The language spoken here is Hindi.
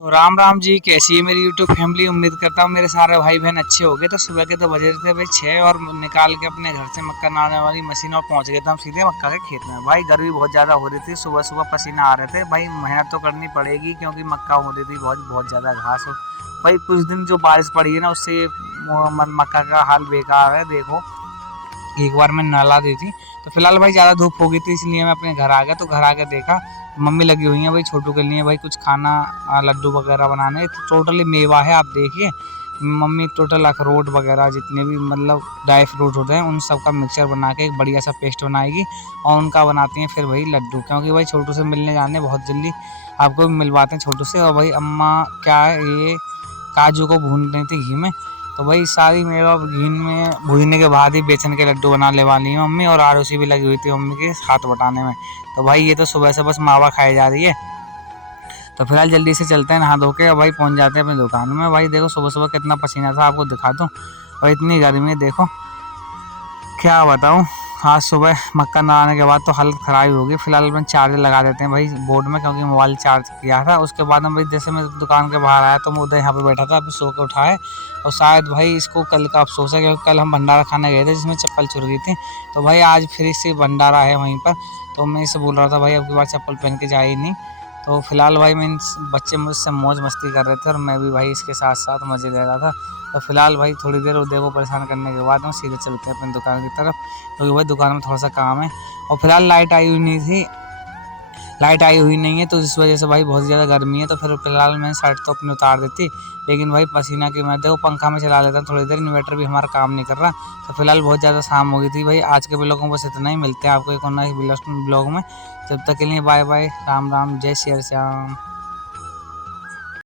तो राम राम जी, कैसी है मेरी यूट्यूब फैमिली। उम्मीद करता हूँ मेरे सारे भाई बहन अच्छे हो गए। तो सुबह के तो बजे थे भाई 6 और निकाल के अपने घर से मक्का नाने वाली मशीन और पहुँच गए थे हम सीधे मक्का के खेत में। भाई गर्मी बहुत ज़्यादा हो रही थी, सुबह सुबह पसीना आ रहे थे। भाई मेहनत तो करनी पड़ेगी क्योंकि मक्का हो रही थी बहुत ज़्यादा घास हो। भाई कुछ दिन जो बारिश पड़ी है ना, उससे मक्का का हाल बेकार है। देखो एक बार मैं नहला दी थी। तो फिलहाल भाई ज़्यादा धूप हो गई थी, इसलिए मैं अपने घर आ गया। तो घर आके देखा मम्मी लगी हुई है भाई छोटू के लिए भाई कुछ खाना, लड्डू वगैरह बनाने। तो टोटली मेवा है, आप देखिए। मम्मी टोटल अखरोट वगैरह जितने भी मतलब ड्राई फ्रूट होते हैं उन सब का मिक्सचर बना के एक बढ़िया सा पेस्ट बनाएगी और उनका बनाती हैं फिर भाई लड्डू। क्योंकि भाई छोटू से मिलने जाने बहुत जल्दी, आपको भी मिलवाते हैं छोटू से। और भाई अम्मा क्या है ये काजू को भून रही थी घी में। तो भाई सारी मेवा घी में भूनने के बाद ही बेसन के लड्डू बना ले वाली है मम्मी। और आरोसी भी लगी हुई थी मम्मी के हाथ बटाने में। तो भाई ये तो सुबह से बस मावा खाई जा रही है। तो फिलहाल जल्दी से चलते हैं नहा धो के और भाई पहुंच जाते हैं अपनी दुकान में। भाई देखो सुबह सुबह कितना पसीना था, आपको दिखा दूँ। और इतनी गर्मी है देखो, क्या बताऊँ। आज सुबह मक्का नहाने के बाद तो हालत ख़राब होगी। फिलहाल मैं चार्जर लगा देते हैं भाई बोर्ड में, क्योंकि मोबाइल चार्ज किया था। उसके बाद हम भाई जैसे मैं दुकान के बाहर आया तो मैं उधर यहाँ पे बैठा था, अभी सो के उठा है। और शायद भाई इसको कल का अफसोस है, क्योंकि कल हम भंडारा खाने गए थे जिसमें चप्पल चुर गई थी। तो भाई आज फिर से भंडारा है वहीं पर। तो मैं इसे बोल रहा था भाई अब की बार चप्पल पहन के जाए ही नहीं। तो फिलहाल भाई मैं बच्चे मुझसे मौज मस्ती कर रहे थे और मैं भी भाई इसके साथ साथ मज़े ले रहा था। तो फिलहाल भाई थोड़ी देर उदय को परेशान करने के बाद हम सीधे चलते हैं अपनी दुकान की तरफ, क्योंकि भाई दुकान में थोड़ा सा काम है। और फिलहाल लाइट आई हुई नहीं थी, लाइट आई हुई नहीं है, तो इस वजह से भाई बहुत ज़्यादा गर्मी है। तो फिर फिलहाल मैंने शर्ट तो अपनी उतार दी थी, लेकिन भाई पसीना की मैं देखो पंखा में चला लेता हूँ थोड़ी देर, इन्वर्टर भी हमारा काम नहीं कर रहा। तो फिलहाल बहुत ज़्यादा शाम हो गई थी भाई। आज के ब्लॉग में बस इतना ही, मिलते हैं आपको एक और नए ब्लॉग में। तब तक के लिए बाय बाय, राम राम, जय श्री श्याम।